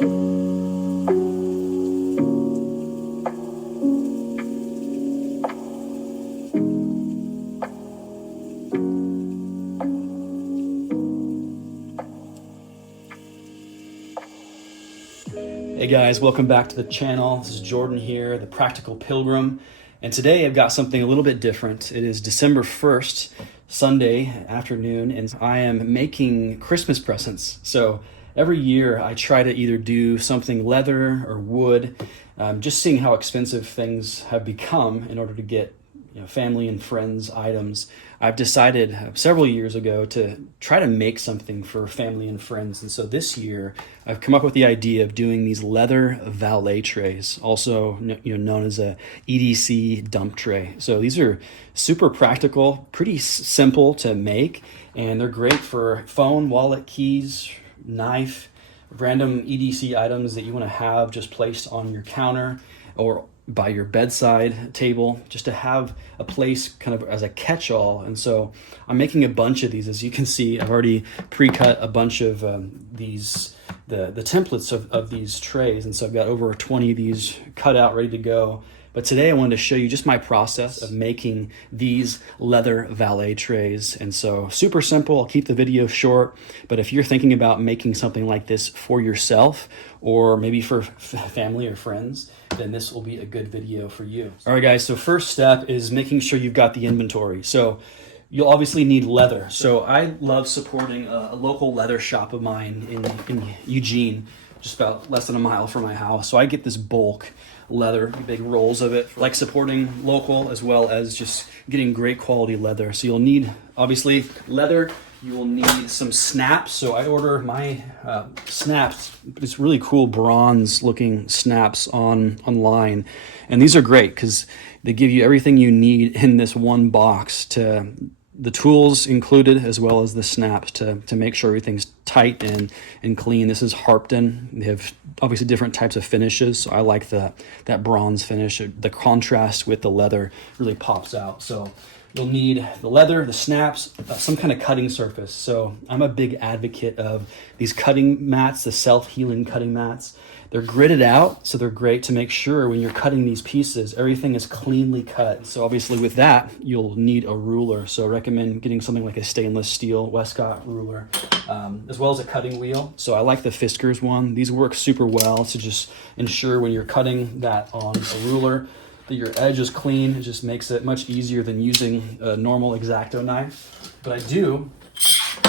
Hey guys, welcome back to the channel. This is Jordan here, the Practical Pilgrim. And today I've got something a little bit different. It is December 1st, Sunday afternoon, and I am making Christmas presents. So every year I try to either do something leather or wood, just seeing how expensive things have become in order to get family and friends items. I've decided several years ago to try to make something for family and friends. And so this year I've come up with the idea of doing these leather valet trays, also known as a EDC dump tray. So these are super practical, pretty simple to make, and they're great for phone, wallet, keys, knife, random EDC items that you want to have just placed on your counter or by your bedside table, just to have a place kind of as a catch-all. And so I'm making a bunch of these. As you can see, I've already pre-cut a bunch of the templates of these trays. And so I've got over 20 of these cut out, ready to go. But today I wanted to show you just my process of making these leather valet trays. And so super simple. I'll keep the video short, but if you're thinking about making something like this for yourself or maybe for family or friends, then this will be a good video for you. All right, guys, so first step is making sure you've got the inventory. So you'll obviously need leather. So I love supporting a local leather shop of mine in Eugene, just about less than a mile from my house. So I get this bulk leather, big rolls of it, like supporting local as well as just getting great quality leather. So you'll need, obviously, leather. You will need some snaps. So I order my snaps. It's really cool bronze looking snaps online. And these are great because they give you everything you need in this one box, to the tools included as well as the snaps to make sure everything's tight and clean. This is Harpton. They have obviously different types of finishes. So I like that bronze finish. The contrast with the leather really pops out. So you'll need the leather, the snaps, some kind of cutting surface. So I'm a big advocate of these cutting mats, the self-healing cutting mats. They're gridded out, so they're great to make sure when you're cutting these pieces, everything is cleanly cut. So obviously with that, you'll need a ruler. So I recommend getting something like a stainless steel Westcott ruler, as well as a cutting wheel. So I like the Fiskars one. These work super well to just ensure when you're cutting that on a ruler, that your edge is clean. It just makes it much easier than using a normal X-Acto knife. But I do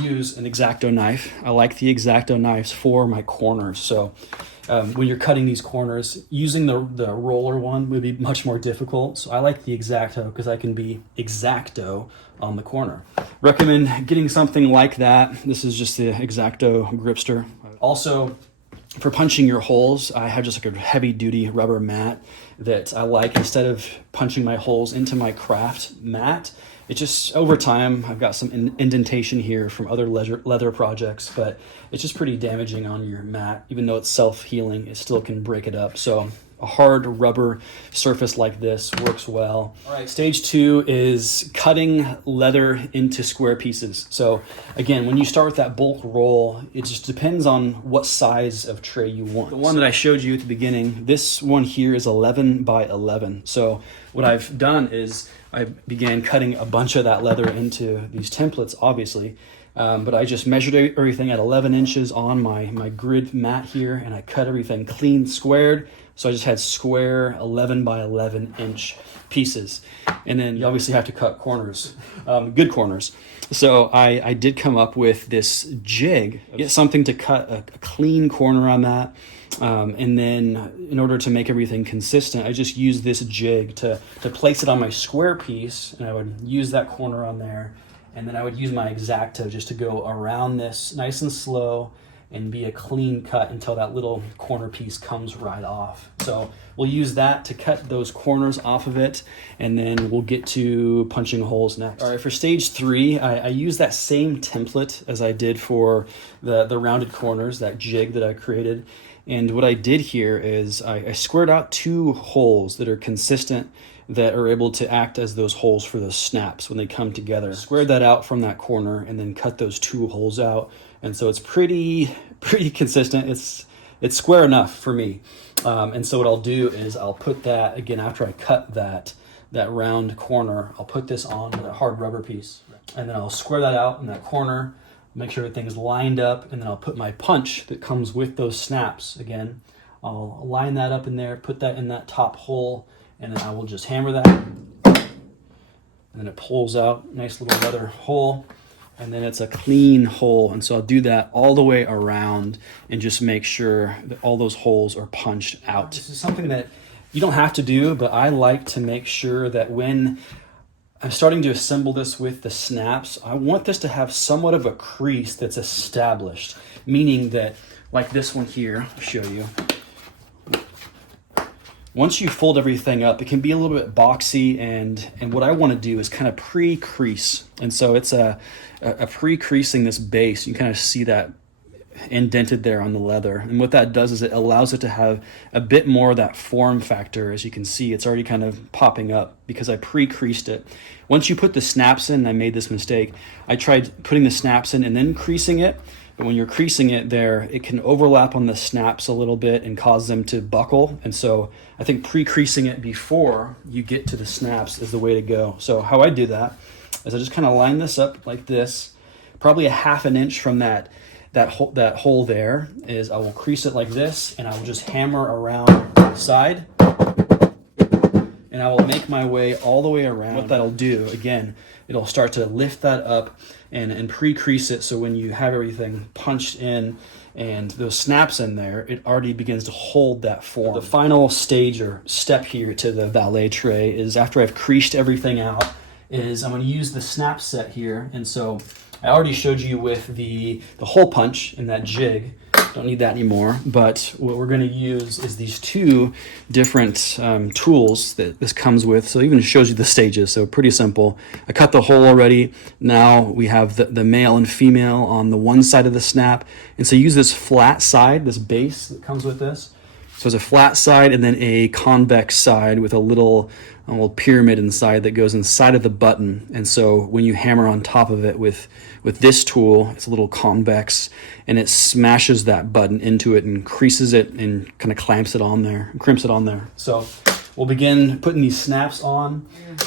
use an X-Acto knife. I like the X-Acto knives for my corners. So when you're cutting these corners, using the roller one would be much more difficult. So I like the X-Acto because I can be X-Acto on the corner. Recommend getting something like that. This is just the X-Acto gripster. Also, for punching your holes, I have just like a heavy duty rubber mat that I like. Instead of punching my holes into my craft mat, it just, over time, I've got some indentation here from other leather projects, but it's just pretty damaging on your mat. Even though it's self-healing, it still can break it up. So a hard rubber surface like this works well. All right, stage 2 is cutting leather into square pieces. So again, when you start with that bulk roll, it just depends on what size of tray you want. The one that I showed you at the beginning, this one here is 11 by 11. So what I've done is I began cutting a bunch of that leather into these templates, obviously. But I just measured everything at 11 inches on my grid mat here, and I cut everything clean, squared. So I just had square 11 by 11 inch pieces. And then you obviously have to cut corners, good corners. So I did come up with this jig, get something to cut a clean corner on that. And then in order to make everything consistent, I just used this jig to place it on my square piece, and I would use that corner on there. And then I would use my X-Acto just to go around this nice and slow and be a clean cut until that little corner piece comes right off. So we'll use that to cut those corners off of it, and then we'll get to punching holes next. All right, for stage 3, I use that same template as I did for the rounded corners, that jig that I created. And what I did here is I squared out 2 holes that are consistent, that are able to act as those holes for those snaps when they come together. Squared that out from that corner and then cut those 2 holes out. And so it's pretty consistent. It's it's square enough for me. And so what I'll do is I'll put that, again, after I cut that round corner, I'll put this on that hard rubber piece. And then I'll square that out in that corner, make sure everything's lined up, and then I'll put my punch that comes with those snaps. Again, I'll line that up in there, put that in that top hole, and then I will just hammer that. And then it pulls out, nice little leather hole. And then it's a clean hole. And so I'll do that all the way around and just make sure that all those holes are punched out. This is something that you don't have to do, but I like to make sure that when I'm starting to assemble this with the snaps, I want this to have somewhat of a crease that's established, meaning that, like this one here, I'll show you. Once you fold everything up, it can be a little bit boxy, and what I want to do is kind of pre-crease. And so it's a pre-creasing this base. You kind of see that indented there on the leather. And what that does is it allows it to have a bit more of that form factor. As you can see, it's already kind of popping up because I pre-creased it. Once you put the snaps in, I made this mistake. I tried putting the snaps in and then creasing it. But when you're creasing it there, it can overlap on the snaps a little bit and cause them to buckle. And so I think pre-creasing it before you get to the snaps is the way to go. So how I do that is I just kind of line this up like this, probably a ½ an inch from that hole there is I will crease it like this, and I will just hammer around the side, and I will make my way all the way around. What that'll do, again, it'll start to lift that up and pre-crease it, so when you have everything punched in and those snaps in there, it already begins to hold that form. The final stage or step here to the valet tray is, after I've creased everything out, is I'm going to use the snap set here. And so I already showed you with the hole punch and that jig. Don't need that anymore. But what we're going to use is these two different tools that this comes with. So it even shows you the stages. So pretty simple. I cut the hole already. Now we have the male and female on the one side of the snap. And so use this flat side, this base that comes with this. So there's a flat side and then a convex side with a little pyramid inside that goes inside of the button. And so when you hammer on top of it with this tool, it's a little convex, and it smashes that button into it and creases it and kind of crimps it on there. So we'll begin putting these snaps on,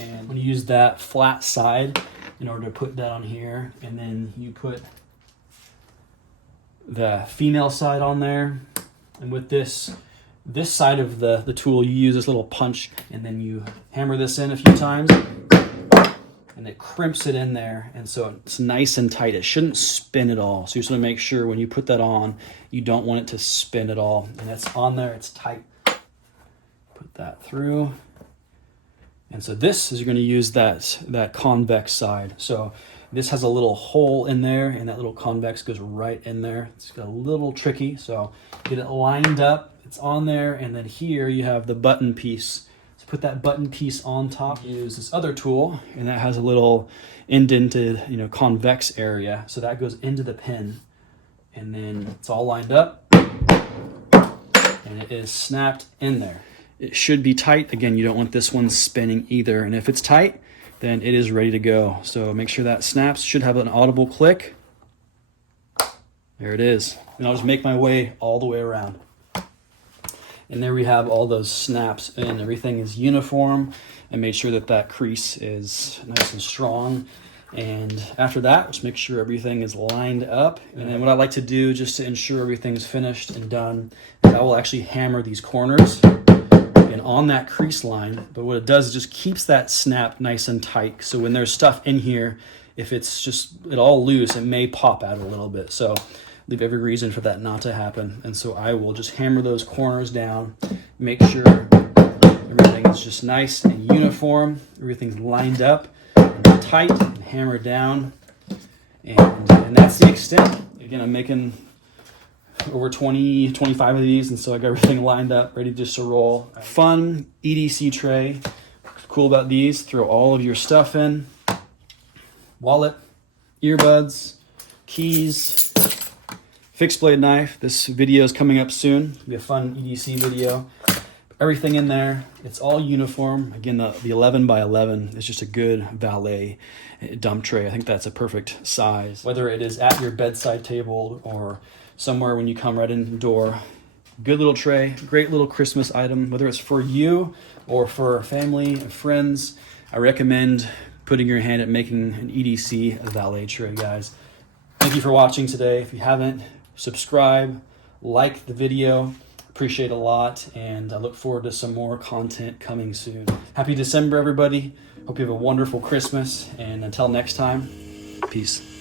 and I'm going to use that flat side in order to put that on here. And then you put the female side on there, and with this side of the tool, you use this little punch, and then you hammer this in a few times, and it crimps it in there, and so it's nice and tight. It shouldn't spin at all. So you just want to make sure when you put that on, you don't want it to spin at all. And it's on there, it's tight. Put that through. And so this is, you're going to use that convex side. So this has a little hole in there, and that little convex goes right in there. It's a little tricky, so get it lined up. It's on there, and then here you have the button piece. So put that button piece on top. Use this other tool, and that has a little indented, convex area. So that goes into the pin, and then it's all lined up, and it is snapped in there. It should be tight. Again, you don't want this one spinning either. And if it's tight, then it is ready to go. So make sure that snaps. Should have an audible click. There it is. And I'll just make my way all the way around. And there we have all those snaps, and everything is uniform. I made sure that crease is nice and strong. And after that, just make sure everything is lined up. And then what I like to do, just to ensure everything's finished and done, is I will actually hammer these corners and on that crease line. But what it does is just keeps that snap nice and tight. So when there's stuff in here, if it's just at all loose, it may pop out a little bit. So leave every reason for that not to happen. And so I will just hammer those corners down, make sure everything is just nice and uniform, everything's lined up and tight, and hammer down. And that's the extent. Again, I'm making over 20, 25 of these, and so I got everything lined up, ready just to roll. Fun EDC tray. Cool about these, throw all of your stuff in. Wallet, earbuds, keys, fixed blade knife. This video is coming up soon. It'll be a fun EDC video. Everything in there. It's all uniform. Again, the 11 by 11 is just a good valet dump tray. I think that's a perfect size. Whether it is at your bedside table or somewhere when you come right in the door, Good little tray, great little Christmas item, whether it's for you or for family and friends. I recommend putting your hand at making an EDC Valet tray, guys. Thank you for watching today. If you haven't, subscribe, like the video. Appreciate it a lot, and I look forward to some more content coming soon. Happy December, everybody. Hope you have a wonderful Christmas, and until next time, peace.